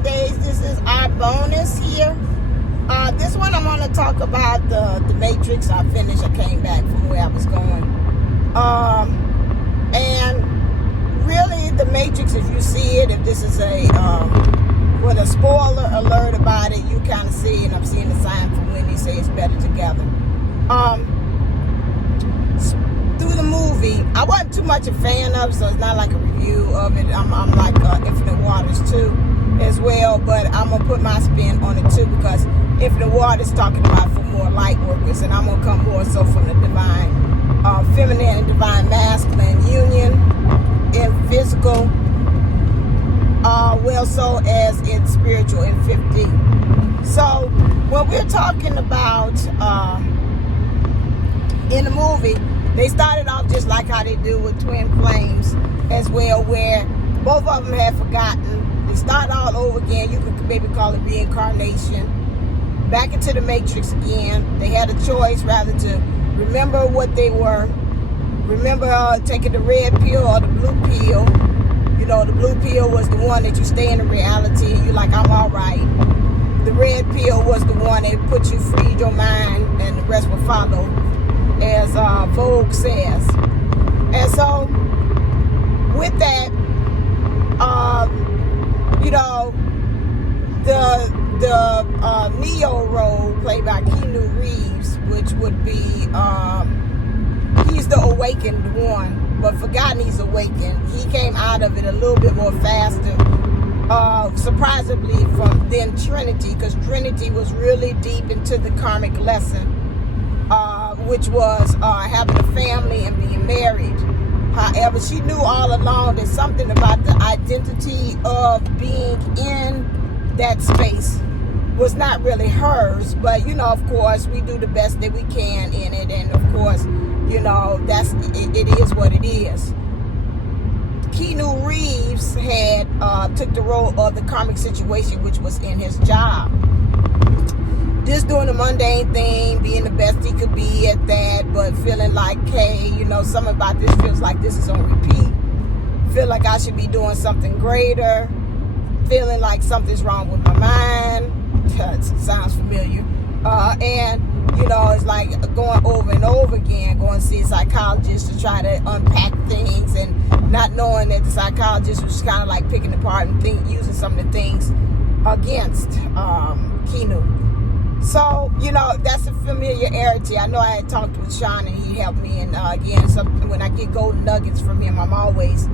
nowadays. This is our bonus here. This one I'm going to talk about the Matrix. I finished. I came back from where I was going. And really, the Matrix, if you see it, if this is with a spoiler alert about it, you kind of see, and I'm seeing the sign from Wendy say it's better together. Through the movie, I wasn't too much a fan of, so it's not like a review of it. I'm like Infinite Waters too, as well, but I'm gonna put my spin on it too, because Infinite Waters talking about for more light workers, and I'm gonna come more so from the divine feminine and divine masculine union in physical, well so as in spiritual in 5D. So when we're talking about in the movie, they started off just like how they do with Twinflames as well, where both of them had forgotten. They start all over again. You could maybe call it reincarnation. Back into the Matrix again. They had a choice rather to remember what they were. Remember taking the red pill or the blue pill. You know, the blue pill was the one that you stay in the reality and you're like, I'm all right. The red pill was the one that put you free your mind, and the rest will follow, as Vogue says. And so with that, you know, the Neo role played by Keanu Reeves, which would be he's the awakened one, but forgotten he's awakened. He came out of it a little bit more faster, surprisingly, than Trinity, because Trinity was really deep into the karmic lesson, which was having a family and being married. However, she knew all along that something about the identity of being in that space was not really hers. But, you know, of course, we do the best that we can in it. And, of course, you know, it is what it is. Keanu Reeves had took the role of the karmic situation, which was in his job. Just doing the mundane thing, being the best he could be at that, but feeling like, hey, you know, something about this feels like this is on repeat. Feel like I should be doing something greater. Feeling like something's wrong with my mind. Sounds familiar. And, you know, it's like going over and over again, going to see a psychologist to try to unpack things, and not knowing that the psychologist was kind of like picking apart and using some of the things against Keanu. So, you know, that's a familiarity. I know I had talked with Sean and he helped me. And again, when I get golden nuggets from him, I'm always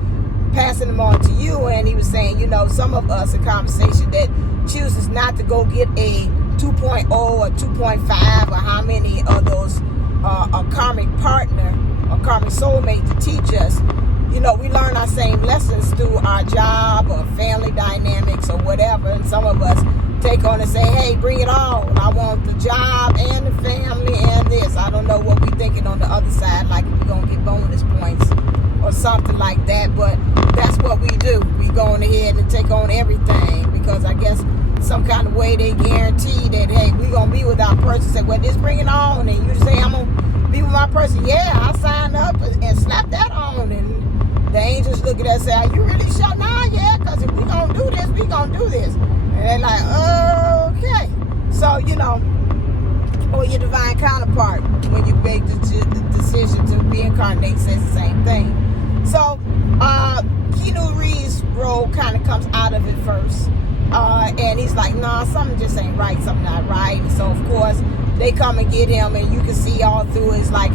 passing them on to you. And he was saying, you know, some of us, a conversation that chooses not to go get a 2.0 or 2.5 or how many of those a karmic partner, a karmic soulmate to teach us. You know, we learn our same lessons through our job or family dynamics or whatever. And some of us take on and say, hey, bring it all. I want the job and the family and this. I don't know what we're thinking on the other side, like we're going to get bonus points or something like that. But that's what we do. We go on ahead and take on everything, because I guess some kind of way they guarantee that, hey, we're going to be with our person. Say, well, just bring it on. And you say, I'm going to be with my person. Yeah, I'll sign up and slap that on. And the angels look at us and say, are you really sure? Nah, yeah, because if we're going to do this, we're going to do this. And they're like, okay. So, you know, or your divine counterpart, when you make the decision to reincarnate, says the same thing. So, Keanu Reeves' role kind of comes out of it first. And he's like, nah, something just ain't right, something not right. And so, of course, they come and get him, and you can see all through it's like,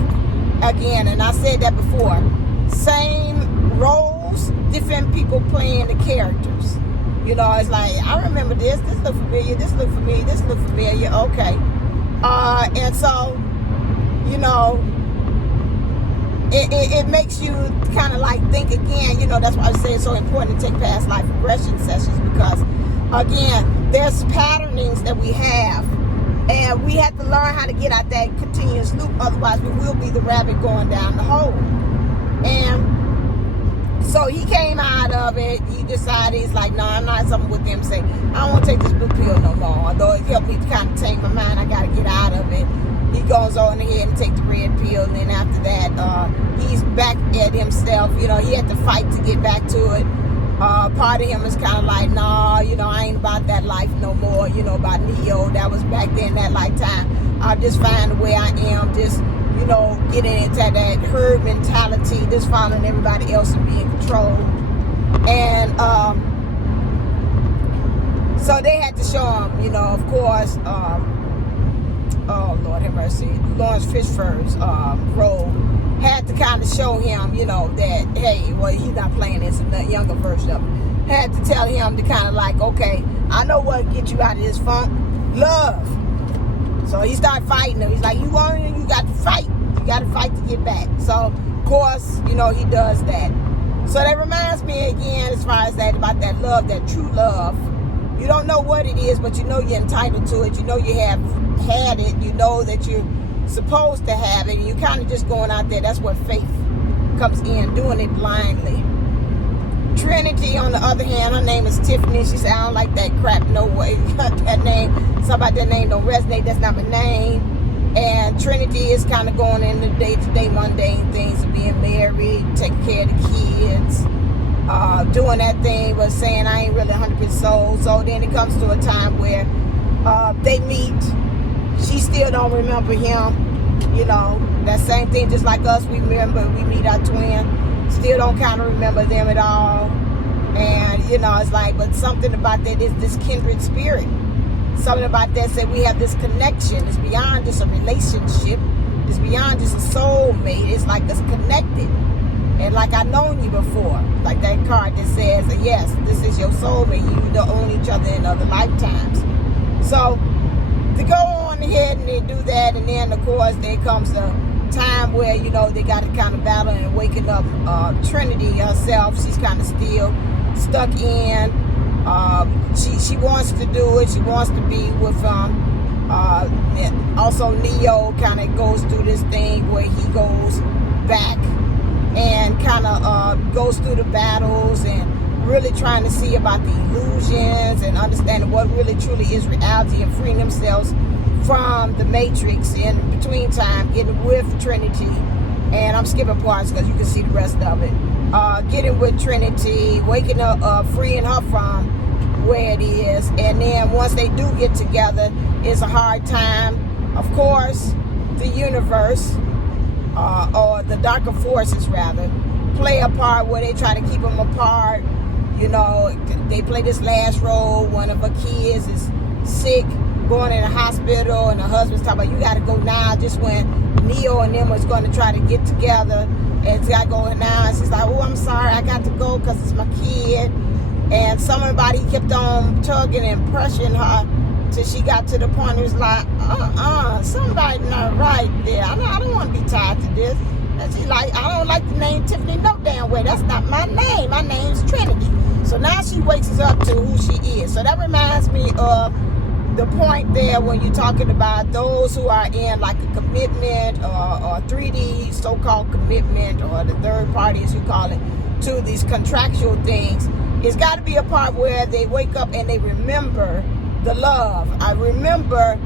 again, and I said that before, same roles, different people playing the characters. You know, it's like, I remember this look familiar, this look familiar, this look familiar, okay. And so, you know, it makes you kind of like think again. You know, that's why I say it's so important to take past life regression sessions, because, again, there's patternings that we have, and we have to learn how to get out that continuous loop, otherwise we will be the rabbit going down the hole. And so he came out of it. He decided, he's like, no, I'm not something with them. Say, I don't want to take this blue pill no more. Although it helped me to kind of tame my mind, I got to get out of it. He goes on ahead and take the red pill. And then after that, he's back at himself. You know, he had to fight to get back to it. Part of him is kind of like, nah, you know, I ain't about that life no more, you know, about Neo. That was back then, that lifetime. I'll just find the way I am, just, you know, getting into that herd mentality, just following everybody else and being controlled. And so they had to show him, you know, of course, oh Lord have mercy, Lawrence Fishburne's role had to kind of show him, you know, that, hey, well, he's not playing this, in the younger version of it. Had to tell him to kind of like, okay, I know what get you out of this funk, love. So he started fighting him. He's like, you got to fight. You got to fight to get back. So, of course, you know, he does that. So that reminds me again, as far as that, about that love, that true love. You don't know what it is, but you know you're entitled to it. You know you have had it. You know that you're supposed to have it. And you kind of just going out there. That's where faith comes in, doing it blindly. Trinity, on the other hand, her name is Tiffany. She said, I don't like that crap, no way. That name, somebody that name don't resonate. That's not my name. And Trinity is kind of going into day-to-day mundane things of being married, taking care of the kids, doing that thing, but saying I ain't really 100% sold. So then it comes to a time where they meet. She still don't remember him. You know, that same thing, just like us, we meet our twin. Still don't kind of remember them at all. And, you know, it's like, but something about that is this kindred spirit. Something about that said we have this connection. It's beyond just a relationship. It's beyond just a soulmate. It's like it's connected. And like I've known you before. Like that card that says, yes, this is your soulmate. You don't own each other in other lifetimes. So to go on ahead and they do that, and then of course there comes a time where, you know, they got to kind of battle and waking up Trinity herself. She's kind of still stuck in. She wants to do it. She wants to be with also Neo kind of goes through this thing where he goes back and kind of goes through the battles and really trying to see about the illusions and understanding what really truly is reality and freeing themselves from the matrix in between time, getting with Trinity. And I'm skipping parts because you can see the rest of it. Getting with Trinity, waking up, freeing her from where it is. And then once they do get together, it's a hard time. Of course, the universe, or the darker forces rather, play a part where they try to keep them apart. You know, they play this last role. One of her kids is sick, going in the hospital, and the husband's talking about, you got to go now. Just when Neo and them was going to try to get together, and I go now, and she's like, oh, I'm sorry, I got to go because it's my kid. And somebody kept on tugging and pressuring her till she got to the point it was like, somebody not right there. I don't want to be tied to this. And she's like, I don't like the name Tiffany no damn way. That's not my name. My name's Trinity. So now she wakes up to who she is. So that reminds me of the point there when you're talking about those who are in like a commitment or 3D so-called commitment, or the third party as you call it, to these contractual things. It's got to be a part where they wake up and they remember the love. I remember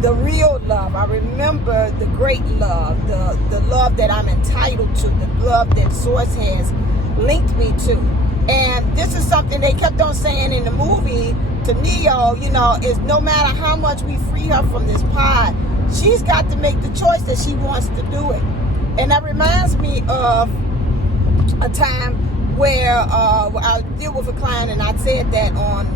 the real love. I remember the great love, the love that I'm entitled to, the love that Source has linked me to. And this is something they kept on saying in the movie to Neo, you know, is no matter how much we free her from this pod, she's got to make the choice that she wants to do it. And that reminds me of a time where I deal with a client, and I said that on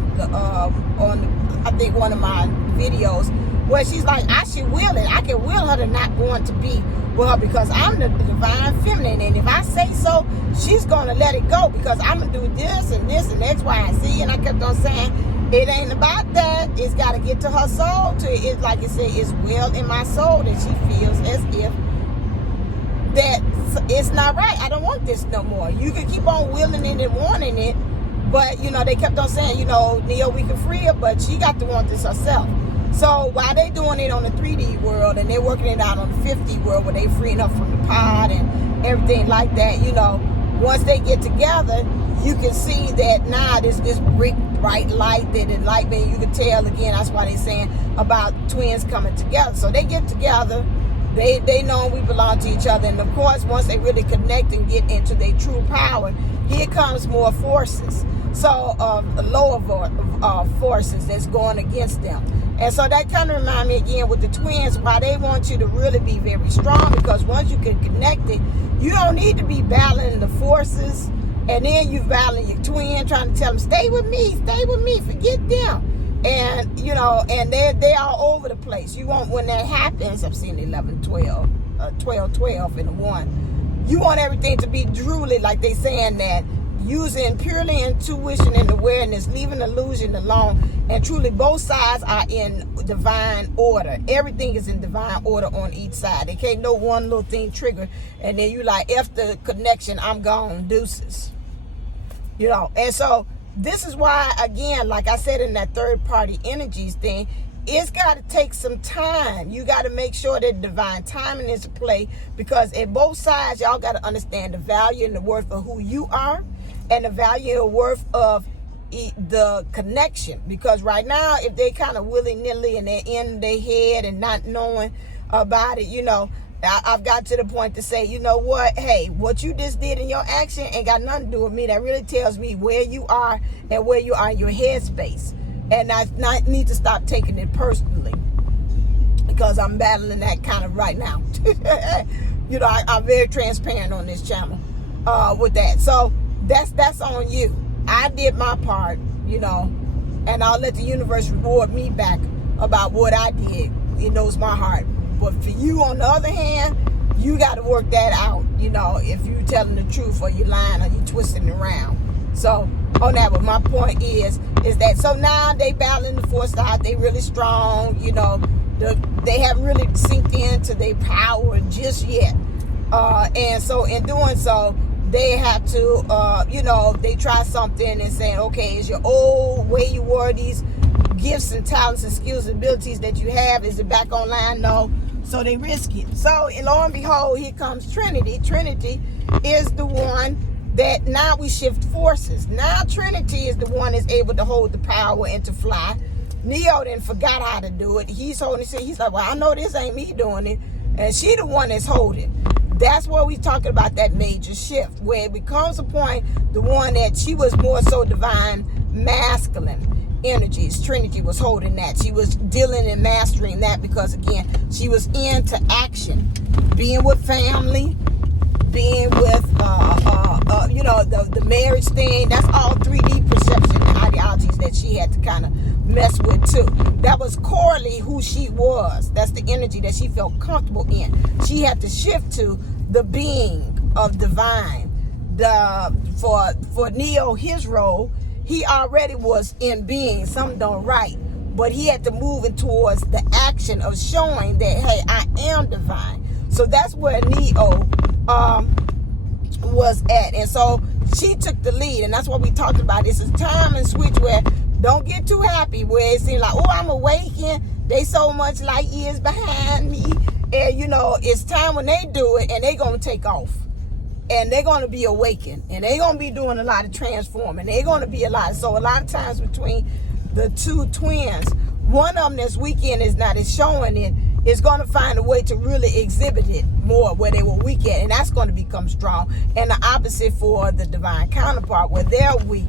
I think one of my videos, where she's like, I should will it. I can will her to not want to be with her because I'm the divine feminine, and if I say so, she's gonna let it go because I'm gonna do this and this and X, Y, and Z. And I kept on saying, it ain't about that. It's got to get to her soul. It's like it said, it's well in my soul that she feels as if that it's not right. I don't want this no more. You can keep on willing it and wanting it, but you know, they kept on saying, you know, Neo, we can free her, but she got to want this herself. So while they doing it on the 3D world and they're working it out on the 5D world where they freeing up from the pod and everything like that, you know, once they get together, you can see that now there's this bright light, that enlightenment. You can tell again, that's why they're saying about twins coming together. So they get together, They know we belong to each other. And of course, once they really connect and get into their true power, here comes more forces. So lower forces that's going against them. And so that kind of remind me again with the twins, why they want you to really be very strong, because once you get connected, you don't need to be battling the forces, and then you battling your twin, trying to tell them, stay with me, forget them. And, you know, and they are over the place. You want, when that happens, I've seen 11, 12, 12, 12 in the 1. You want everything to be truly, like they saying that, using purely intuition and awareness, leaving illusion alone, and truly both sides are in divine order. Everything is in divine order on each side. They can't no one little thing trigger, and then you like, F the connection, I'm gone, deuces. You know, and so this is why, again, like I said in that third party energies thing, it's got to take some time. You got to make sure that divine timing is at play, because at both sides, y'all got to understand the value and the worth of who you are, and the value and worth of the connection. Because right now, if they kind of willy-nilly and they're in their head and not knowing about it, you know, I've got to the point to say, you know what, hey, what you just did in your action ain't got nothing to do with me. That really tells me where you are and where you are in your headspace. And I need to stop taking it personally, because I'm battling that kind of right now. You know, I'm very transparent on this channel with that. So that's on you. I did my part, you know, and I'll let the universe reward me back about what I did. It knows my heart. But for you, on the other hand, you got to work that out, you know, if you're telling the truth or you're lying or you're twisting it around. So on that, but my point is that, so now they battling the force side, they really strong, you know, they haven't really synced into their power just yet. And so in doing so, they have to, you know, they try something and saying, okay, is your old way you were, these gifts and talents and skills and abilities that you have, is it back online? No. So they risk it. So lo and behold, here comes Trinity. Trinity is the one that now we shift forces. Now Trinity is the one that's able to hold the power and to fly. Neo then forgot how to do it. He's holding it. He's like, well, I know this ain't me doing it. And she the one that's holding. That's where we talking about that major shift, where it becomes a point, the one that she was more so divine masculine energies. Trinity was holding that. She was dealing and mastering that, because again, she was into action, being with family, being with you know, the marriage thing. That's all 3D perception and ideologies that she had to kind of mess with too. That was corely who she was. That's the energy that she felt comfortable in. She had to shift to the being of divine. For Neo, his role, he already was in being, something done right, but he had to move in towards the action of showing that, hey, I am divine. So that's where Neo was at. And so she took the lead, and that's what we talked about. It's a time and switch where don't get too happy, where it seems like, oh, I'm awakened, they so much light years behind me. And, you know, it's time when they do it, and they're going to take off. And they're going to be awakened, and they're going to be doing a lot of transforming. They're going to be a lot. So a lot of times between the two twins, one of them this weekend is not as showing it, is going to find a way to really exhibit it more where they were weak at, and that's going to become strong. And the opposite for the divine counterpart, where they're weak,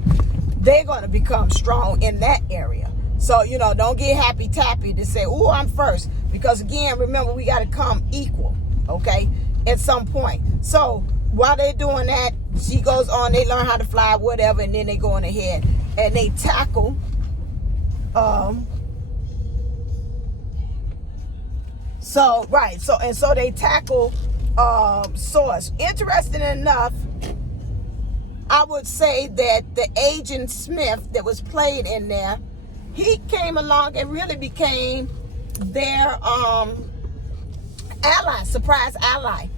they're going to become strong in that area. So, you know, don't get happy-tappy to say, oh, I'm first. Because, again, remember, we got to come equal, okay, at some point. So while they're doing that, she goes on, they learn how to fly, whatever, and then they go on ahead and they tackle so they tackle Source. Interesting enough, I would say that the Agent Smith that was played in there, he came along and really became their ally, surprise ally.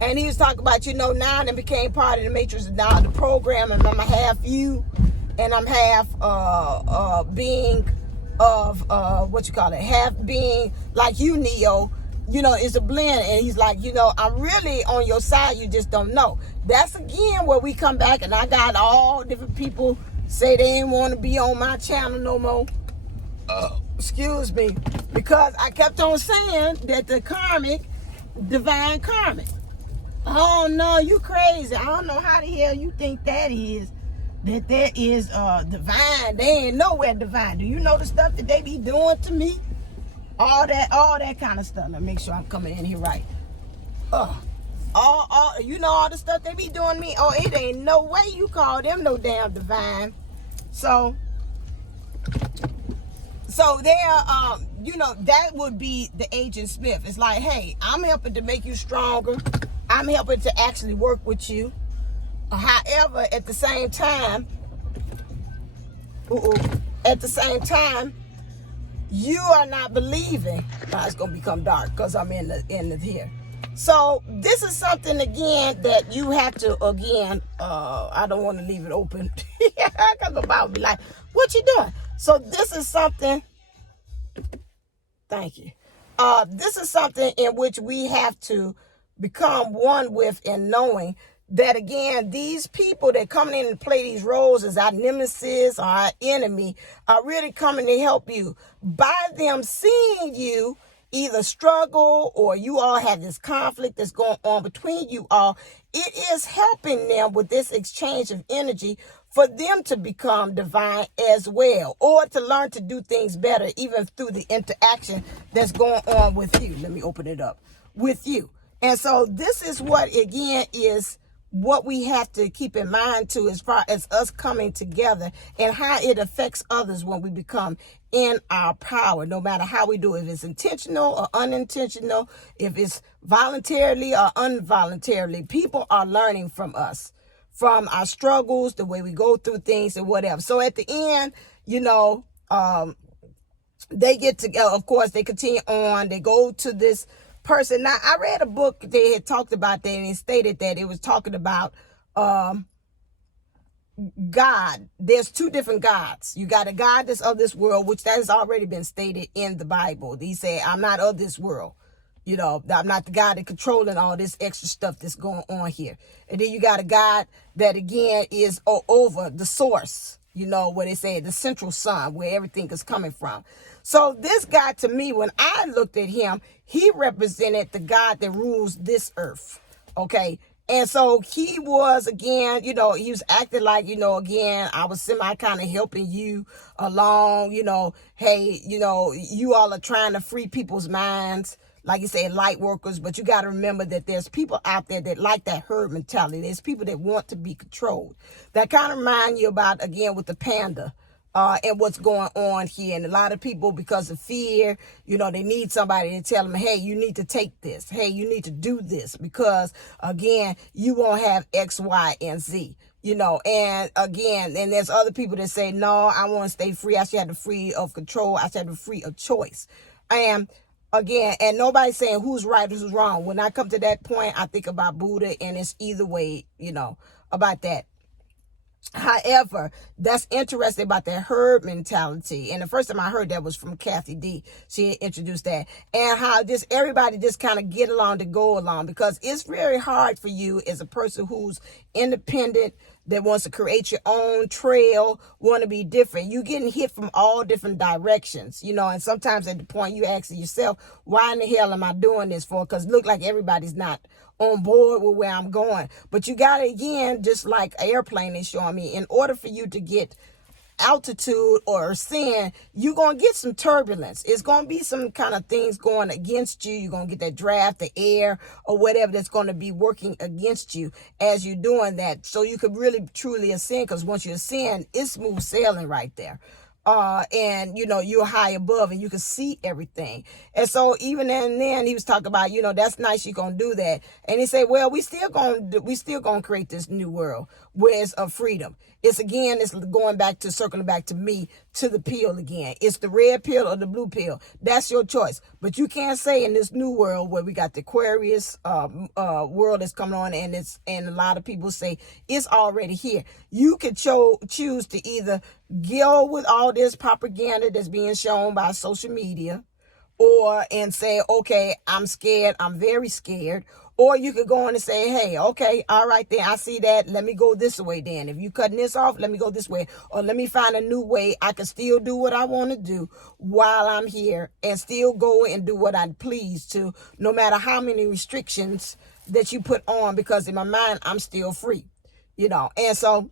And he was talking about, you know, now they became part of the Matrix of the program, and I'm half you, and I'm half being of half being like you, Neo. You know, it's a blend. And he's like, you know, I'm really on your side, you just don't know. That's again where we come back, and I got all different people say they didn't want to be on my channel no more. Excuse me, because I kept on saying that the karmic divine karmic. Oh no, you crazy. I don't know how the hell you think that is. That is divine. They ain't nowhere divine. Do you know the stuff that they be doing to me? All that kind of stuff. Let me make sure I'm coming in here right. You know all the stuff they be doing to me. Oh, it ain't no way you call them no damn divine. So there, you know, that would be the Agent Smith. It's like, hey, I'm helping to make you stronger. I'm helping to actually work with you. However, at the same time, you are not believing. Now it's gonna become dark because I'm in the here. So this is something again that you have to I don't want to leave it open because the Bible be like, "What you doing?" So this is something. Thank you. This is something in which we have to become one with, in knowing that again, these people that coming in and play these roles as our nemesis or our enemy are really coming to help you by them seeing you either struggle or you all have this conflict that's going on between you all. It is helping them with this exchange of energy for them to become divine as well, or to learn to do things better, even through the interaction that's going on with you. Let me open it up with you. And so this is what, again, is what we have to keep in mind too, as far as us coming together and how it affects others when we become in our power, no matter how we do it. If it's intentional or unintentional, if it's voluntarily or involuntarily, people are learning from us, from our struggles, the way we go through things and whatever. So at the end, you know, they get together, of course, they continue on, they go to this person. Now, I read a book, they had talked about that, and it stated that it was talking about God. There's two different gods. You got a God that's of this world, which that has already been stated in the Bible. He said, I'm not of this world. You know, I'm not the God that controlling all this extra stuff that's going on here. And then you got a God that, again, is over the source, you know, where they say the central sun, where everything is coming from. So this guy, to me, when I looked at him, he represented the God that rules this earth. Okay. And so he was, again, you know, he was acting like, you know, again, I was semi kind of helping you along, you know, hey, you know, you all are trying to free people's minds. Like you said, light workers, but you got to remember that there's people out there that like that herd mentality. There's people that want to be controlled. That kind of remind you about, again, with the panda and what's going on here. And a lot of people, because of fear, you know, they need somebody to tell them, hey, you need to take this. Hey, you need to do this because, again, you won't have X, Y, and Z. You know, and again, and there's other people that say, no, I want to stay free. I should have the free of control. I should have the free of choice. And again, and nobody's saying who's right or who's wrong. When I come to that point, I think about Buddha, and it's either way, you know, about that. However, that's interesting about that herd mentality. And the first time I heard that was from Kathy D. She introduced that. And how just everybody just kind of get along to go along, because it's very hard for you as a person who's independent, that wants to create your own trail, want to be different. You getting hit from all different directions, you know, and sometimes at the point you ask yourself, why in the hell am I doing this for? Because it look like everybody's not on board with where I'm going. But you got to, again, just like an airplane is showing me, in order for you to get altitude or ascend, you're going to get some turbulence. It's going to be some kind of things going against you. You're going to get that draft, the air, or whatever that's going to be working against you as you're doing that. So you could really, truly ascend, because once you ascend, it's smooth sailing right there. And, you know, you're high above and you can see everything. And so even then he was talking about, you know, that's nice, you're going to do that. And he said, well, we still going to create this new world where it's of freedom. It's, again, it's going back to, circling back to me, to the pill again. It's the red pill or the blue pill. That's your choice. But you can't say in this new world where we got the Aquarius world that's coming on, and a lot of people say it's already here. You could choose to either go with all this propaganda that's being shown by social media, and say, okay, I'm scared, I'm very scared, Or you could go on and say, hey, okay, all right then, I see that. Let me go this way then. If you cutting this off, let me go this way. Or let me find a new way. I can still do what I want to do while I'm here and still go and do what I please to, no matter how many restrictions that you put on, because in my mind, I'm still free, you know. And so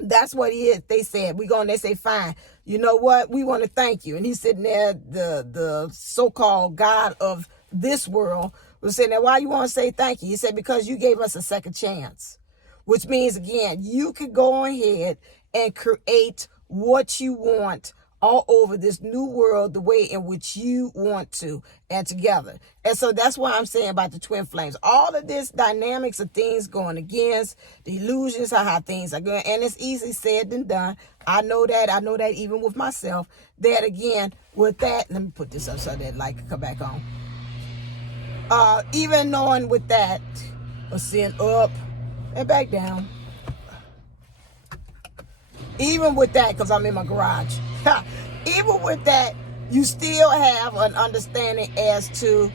that's what he is. They said, they say, fine. You know what? We want to thank you. And he's sitting there, the so-called God of this world was saying, now why you want to say thank you? He said, because you gave us a second chance, which means, again, you could go ahead and create what you want all over this new world the way in which you want to and together. And so that's why I'm saying about the twin flames. All of this dynamics of things going against the illusions of how things are going. And it's easy said than done. I know that. I know that even with myself. That again, with that, let me put this up so that light can come back on. Even knowing with that, ascend up and back down. Even with that, because I'm in my garage. Even with that, you still have an understanding as to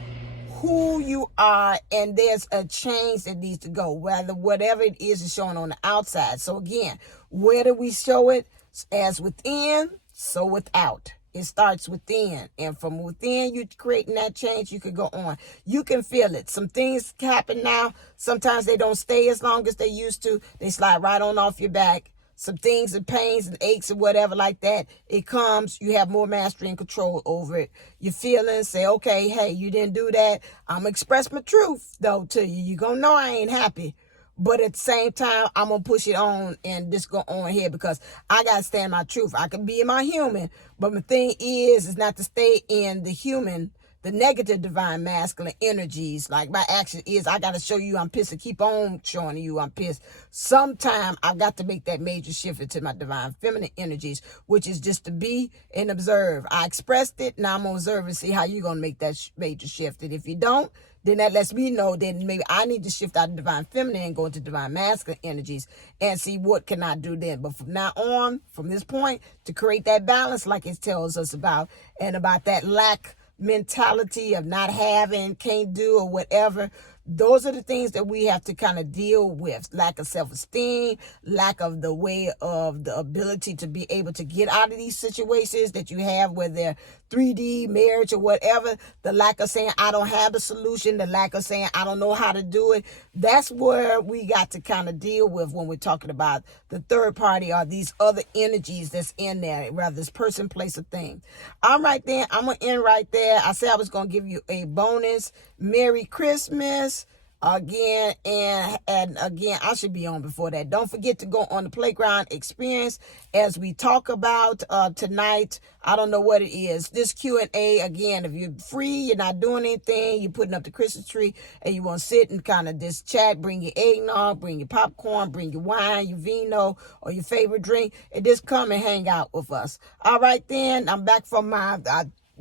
who you are, and there's a change that needs to go, whatever it is showing on the outside. So again, where do we show it? As within, so without. It starts within, and from within you creating that change, you could go on. You can feel it. Some things happen now. Sometimes they don't stay as long as they used to. They slide right on off your back. Some things and pains and aches and whatever like that, it comes, you have more mastery and control over it. Your feelings say, okay, hey, you didn't do that. I'm going to express my truth, though, to you. You're going to know I ain't happy. But at the same time, I'm going to push it on and just go on here because I got to stand my truth. I can be in my human, but my thing is not to stay in the human, the negative divine masculine energies. Like my action is, I got to show you I'm pissed and keep on showing you I'm pissed. Sometime I've got to make that major shift into my divine feminine energies, which is just to be and observe. I expressed it, now I'm going to observe and see how you're going to make that major shift. And if you don't, then that lets me know that maybe I need to shift out of divine feminine and go into divine masculine energies and see what can I do then. But from now on, from this point, to create that balance like it tells us about, and about that lack mentality of not having, can't do, or whatever. Those are the things that we have to kind of deal with. Lack of self-esteem, lack of the way of the ability to be able to get out of these situations that you have, whether they're 3D, marriage, or whatever. The lack of saying, I don't have the solution. The lack of saying, I don't know how to do it. That's where we got to kind of deal with when we're talking about the third party or these other energies that's in there, rather this person, place, or thing. All right, then. I'm going to end right there. I said I was going to give you a bonus. Merry Christmas. Again, and again, I should be on before that. Don't forget to go on the playground experience as we talk about tonight. I don't know what it is. This Q&A, again, if you're free, you're not doing anything, you're putting up the Christmas tree, and you want to sit and kind of just chat, bring your eggnog, bring your popcorn, bring your wine, your vino, or your favorite drink, and just come and hang out with us. All right, then. I'm back from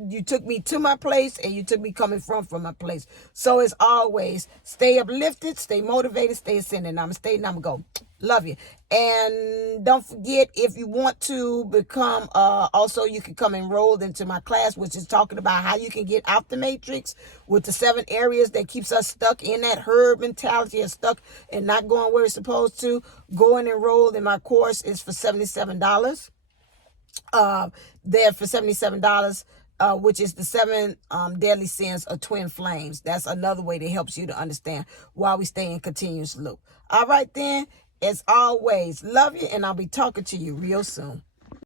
you took me to my place, and you took me coming from my place. So as always, stay uplifted, stay motivated, stay ascending. I'm stay and I'm go. Love you. And don't forget, if you want to become, also you can come enrolled into my class, which is talking about how you can get out the matrix with the 7 areas that keeps us stuck in that herd mentality and stuck and not going where it's supposed to. Go and enroll in my course. It's for $77. There for $77. Which is the 7 deadly sins of twin flames. That's another way that helps you to understand why we stay in continuous loop. All right, then, as always, love you, and I'll be talking to you real soon.